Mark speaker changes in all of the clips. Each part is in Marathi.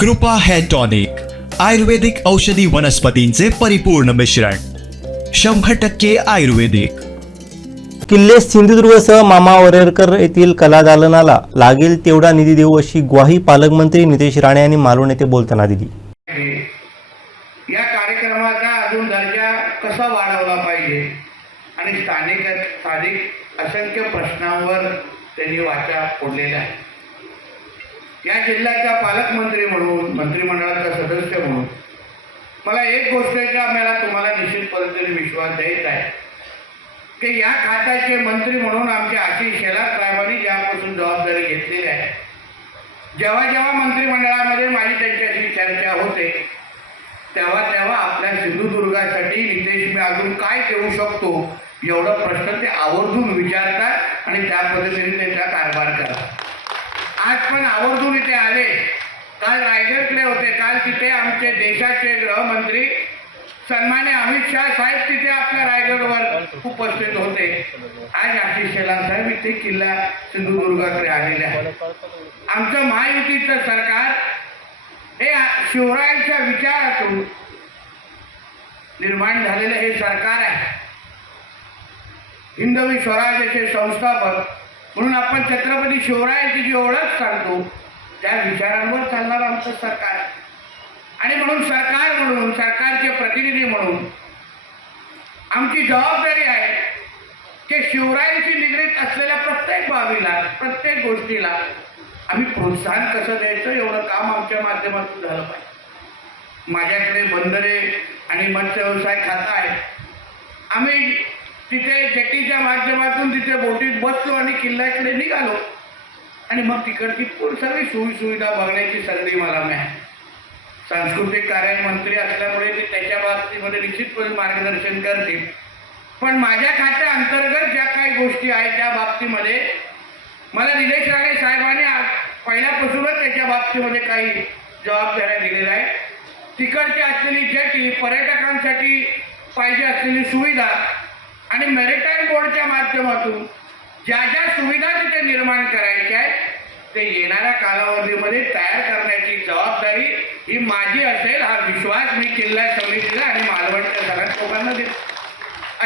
Speaker 1: कृपा हेअर टॉनिक आयुर्वेदिक औषधी वनस्पतींचे परिपूर्ण मिश्रण शंभर टक्के आयुर्वेदिक.
Speaker 2: किल्ले सिंधुदुर्गसह मामा वरेरकर येथील कला दालनाला लागेल तेवढा निधी देऊ अशी ग्वाही पालकमंत्री नितेश राणे यांनी मालवण येथे बोलताना दिली.
Speaker 3: या कार्यक्रमाचा अजून दर्जा कसा वाढवला पाहिजे? आणि स्थानिक स्थानिक असंख्य प्रश्नांवर त्यांनी वाचा फोडलेल्या आहे या जिल्ह्याचा पालकमंत्री म्हणून मंत्रिमंडळाचा सदस्य म्हणून मला एक गोष्टीचा मला तुम्हाला निश्चित पद्धतीने विश्वास द्यायचा आहे? की या खात्याचे मंत्री म्हणून आमच्या आशिष शेलार साहेबांनी ज्यापासून जबाबदारी घेतलेली आहे जेव्हा जेव्हा मंत्रिमंडळामध्ये माझी त्यांच्याशी चर्चा होते तेव्हा तेव्हा आपल्या सिंधुदुर्गासाठी नितेश मी अजून काय देऊ शकतो एवढा प्रश्न ते आवर्जून विचारतात आणि त्या पद्धतीने त्यांचा कारभार करतात. आज पण आवर्जून इथे आले. काल रायगडकडे होते काल तिथे आमचे देशाचे गृहमंत्री. सन्माने अमित शाह साहेब तिथे आपल्या रायगडवर उपस्थित होते. आज आशिष शेलार साहेब इथे किल्ला सिंधुदुर्गाकडे आलेले आहेत. आमचं महायुतीचं सरकार हे शिवरायांच्या विचारातून निर्माण झालेलं हे सरकार आहे. हिंदवी स्वराज्याचे संस्थापक म्हणून आपण छत्रपती शिवरायांची जी ओळख सांगतो त्या विचारांवर चालणारं आमचं सरकार. आणि म्हणून सरकार म्हणून सरकारचे प्रतिनिधी म्हणून आमची जबाबदारी आहे की शिवरायांशी निगडीत असलेल्या प्रत्येक बाबीला प्रत्येक गोष्टीला आम्ही प्रोत्साहन कसं द्यायचं एवढं काम आमच्या माध्यमातून झालं पाहिजे. माझ्याकडे बंदरे आणि मत्स्य व्यवसाय खाता आहे आम्ही तिथे जटीच्या माध्यमातून तिथे बोटीत बसलो आणि किल्ल्याकडे निघालो. आणि मग तिकडची पूर्ण सगळी सोयीसुविधा बघण्याची संधी मला मिळाली. सांस्कृतिक कार्यमंत्री असल्यामुळे ते त्याच्या बाबतीमध्ये निश्चितपणे मार्गदर्शन करतील पण माझ्या खात्या अंतर्गत ज्या काही गोष्टी आहेत त्या बाबतीमध्ये मला निलेश राणे साहेबांनी पहिल्यापासूनच त्याच्या बाबतीमध्ये काही जबाबदाऱ्या दिलेल्या आहेत तिकडची असलेली जटी पर्यटकांसाठी पाहिजे असलेली सुविधा आणि मेरिटाईम बोर्डच्या माध्यमातून ज्या ज्या सुविधा तिथे निर्माण करायच्या आहेत ते येणाऱ्या कालावधीमध्ये तयार करण्याची जबाबदारी ही माझी असेल हा विश्वास मी किल्ला समितीला आणि मालवणच्या सगळ्या लोकांना देतो.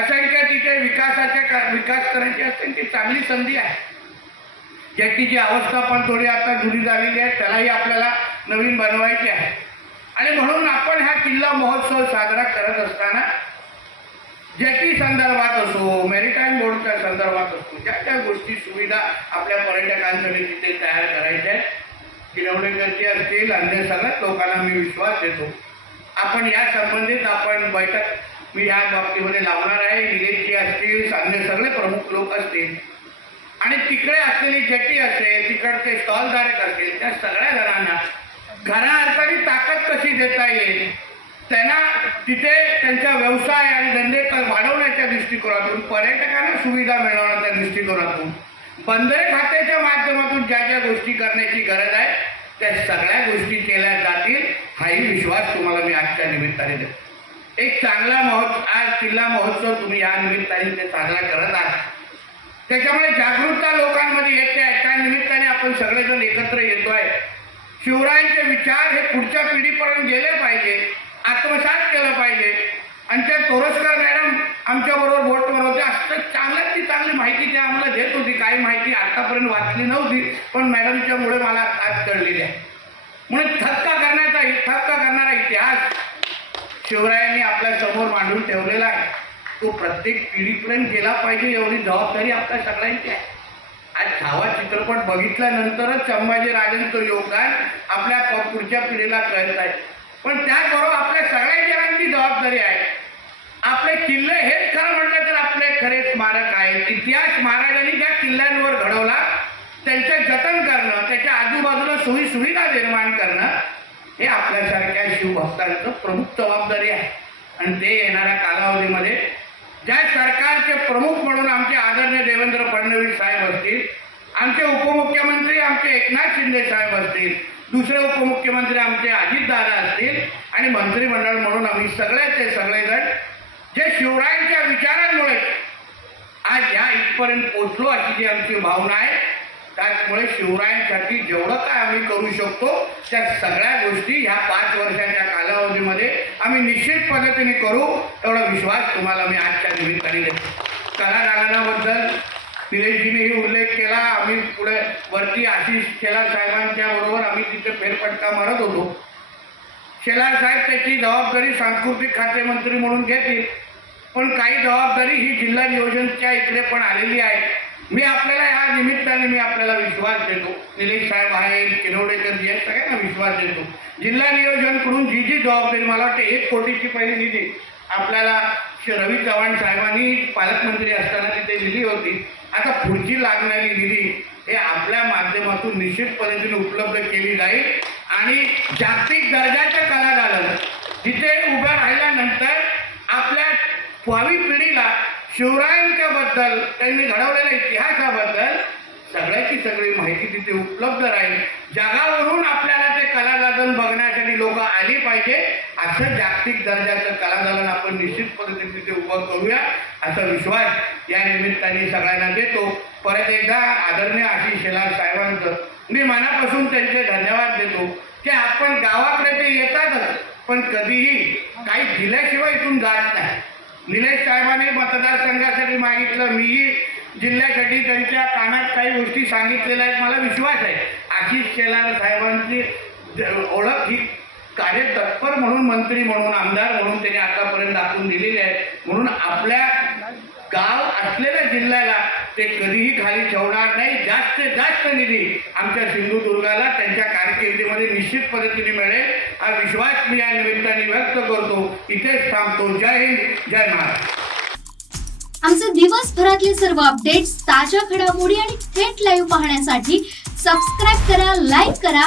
Speaker 3: असंख्य तिथे विकासाच्या का विकास करायची असेल ती चांगली संधी आहे. ज्याची जी अवस्था पण थोडी आता जुनी झालेली आहे त्यालाही आपल्याला नवीन बनवायची आहे. आणि म्हणून आपण हा किल्ला महोत्सव साजरा करत असताना जेटी संदर्भात असो मेरिटाईम बोर्डच्या संदर्भात असो ज्या ज्या गोष्टी सुविधा आपल्या पर्यटकांसाठी तिथे तयार करायच्या आहेत किरवडेकरची असतील अन्य सगळ्याच लोकांना मी विश्वास देतो. आपण या संबंधित आपण बैठक मी या बाबतीमध्ये लावणार आहे. निलेशजी असतील अन्य सगळे प्रमुख लोक असतील. आणि तिकडे असलेली जेटी असेल तिकडचे स्टॉलधारक असतील त्या सगळ्या जणांना खऱ्या ताकद कशी देता येईल? त्यांना तिथे त्यांचा व्यवसाय आणि धंदे वाढवण्याच्या दृष्टिकोनातून पर्यटकांना सुविधा मिळवण्याच्या दृष्टिकोनातून बंदरे खात्याच्या माध्यमातून ज्या ज्या गोष्टी करण्याची गरज आहे त्या सगळ्या गोष्टी केल्या जातील हाही विश्वास तुम्हाला मी आजच्या निमित्ताने देतो. एक चांगला महोत्सव आज किल्ला महोत्सव तुम्ही या निमित्ताने ते साजरा करत आहात. त्याच्यामुळे जागरूकता लोकांमध्ये येते आहे. त्या निमित्ताने आपण सगळेजण एकत्र येतोय. शिवरायांचे विचार हे पुढच्या पिढीपर्यंत गेले पाहिजे. आत्मसात केलं पाहिजे. आणि त्या तोरसकर मॅडम आमच्याबरोबर बोटवर होते असं चांगल्यात ती चांगली माहिती त्या आम्हाला देत होती. काही माहिती आतापर्यंत वाचली नव्हती पण मॅडमच्यामुळे मला आज कळलेली आहे म्हणून थक्का करण्याचा थक्का करणारा इतिहास शिवरायांनी आपल्यासमोर मांडून ठेवलेला आहे. तो प्रत्येक पिढीपर्यंत गेला पाहिजे एवढी जबाबदारी आपल्या सगळ्यांची आहे. आज छावा चित्रपट बघितल्यानंतरच संभाजीराजेंचं योगदान आपल्या पुढच्या पिढीला कळत आहे. पण त्याचबरोबर आपल्या सगळ्या जणांची जबाबदारी आहे. आपले किल्ले हेच खरं म्हटलं तर आपले खरे स्मारक आहेत. इतिहास महाराजांनी ज्या किल्ल्यांवर घडवला त्यांचं जतन करणं त्याच्या आजूबाजूला सोयी सुविधा निर्माण करणं हे आपल्यासारख्या शिवभक्तांचं प्रमुख जबाबदारी आहे. आणि ते येणाऱ्या कालावधीमध्ये ज्या सरकारचे प्रमुख म्हणून आमचे आदरणीय देवेंद्र फडणवीस साहेब असतील आमचे उपमुख्यमंत्री आमचे एकनाथ शिंदे साहेब असतील दुसरे उपमुख्यमंत्री आमचे अजितदादा असतील आणि मंत्रिमंडळ म्हणून आम्ही सगळ्याचे सगळेजण जे शिवरायांच्या विचारांमुळे आज ह्या इथपर्यंत पोचलो अशी जी आमची भावना आहे त्यामुळे शिवरायांसाठी जेवढं काय आम्ही करू शकतो त्या सगळ्या गोष्टी ह्या पाच वर्षाच्या कालावधीमध्ये आम्ही निश्चित पद्धतीने करू एवढा विश्वास तुम्हाला मी आजच्या निमित्ताने देतो. कला दालनाबद्दल निलेशजीनेही उल्लेख केला. आम्ही पुढे वरती आशिष शेलार साहेबांच्या बरोबर आम्ही तिथे फेरपट्टा मारत होतो. शेलार साहेब त्याची जबाबदारी सांस्कृतिक खाते मंत्री म्हणून घेतील. पण काही जबाबदारी ही जिल्हा नियोजनच्या इकडे पण आलेली आहे. मी आपल्याला ह्या निमित्ताने मी आपल्याला विश्वास देतो. निलेश साहेब आहेत किनवडेकर जी आहेत सगळ्यांना विश्वास देतो. जिल्हा नियोजनकडून जी जी जबाबदारी मला वाटते एक कोटीची पहिली निधी आपल्याला रवी चव्हाण साहेबांनी पालकमंत्री असताना तिथे दिली होती. आता पुढची लागणारी निधी हे आपल्या माध्यमातून निश्चित पद्धतीने उपलब्ध केली जाईल आणि जागतिक दर्जाच्या कला जिथे तिथे राहिल्यानंतर आपल्या भावी पिढीला शिवरायांच्याबद्दल त्यांनी घडवलेल्या इतिहासाबद्दल सगळ्याची सगळी माहिती तिथे उपलब्ध राहील. जगावरून आपल्याला आली पाहिजे. असं जागतिक दर्जाचं कलादालन आपण निश्चित पद्धतीने तिथे उभं करूया असा विश्वास या निमित्ताने सगळ्यांना देतो. परत एकदा आदरणीय आशिष शेलार साहेबांचं मी मनापासून त्यांचे धन्यवाद देतो की आपण गावाकडे ते येतातच पण कधीही काही दिल्याशिवाय इथून जात नाही. निलेश साहेबांनी मतदारसंघासाठी मागितलं मीही जिल्ह्यासाठी त्यांच्या कानात काही गोष्टी सांगितलेल्या आहेत मला विश्वास आहे. आशिष शेलार साहेबांची ओळख ही कार्यतत्पर म्हणून मंत्री म्हणून आमदार म्हणून त्यांनी आतापर्यंत दाखवून दिलेले आहे म्हणून आपल्या गाव असलेल्या जिल्ह्याला ते कधीही खाली ठेवणार नाही. जास्त जास्त निधी आमच्या सिंधुदुर्गाला त्यांच्या कारकिर्दीमध्ये निश्चित पद्धतीने मिळेल. हा विश्वास मी या निमित्ताने व्यक्त करतो. इथेच थांबतो. जय हिंद जय महाराष्ट्र.
Speaker 4: आमचे दिवसभरातले सर्व अपडेट्स ताज्या घडामोडी आणि थेट लाईव्ह पाहण्यासाठी सबस्क्राईब करा लाईक करा